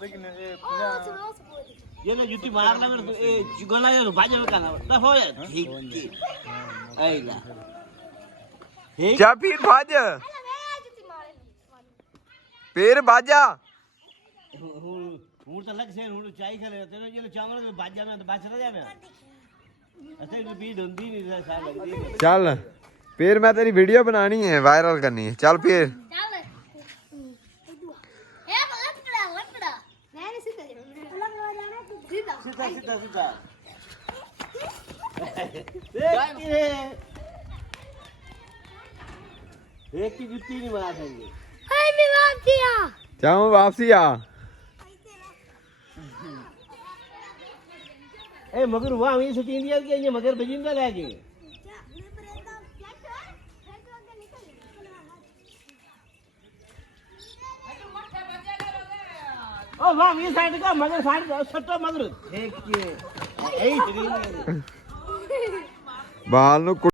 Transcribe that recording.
ये ना जुटी मार ना मेरे ए गोला या भाजे में काना दफो है ठीक ठीक आइला क्या फिर भाज फिर भाजा हूं तो लग से हूं चाय करे तेरे ये चावल में भाजा में बाच रहा जावे ऐसे भी बीड होंदी नहीं साल लगदी चल फिर मैं तेरी वीडियो बनानी है वायरल करनी है चल फिर सीधा सीधा सीधा एक की जुत्ती नहीं मार देंगे चाहूँ वापसी आ ए मगर वहां ये सिटी इंडिया के ये मगर बजिंदा लागे ओ वहां ये साइड का मगर साइड सट्टा मगर एक के ए बाल नु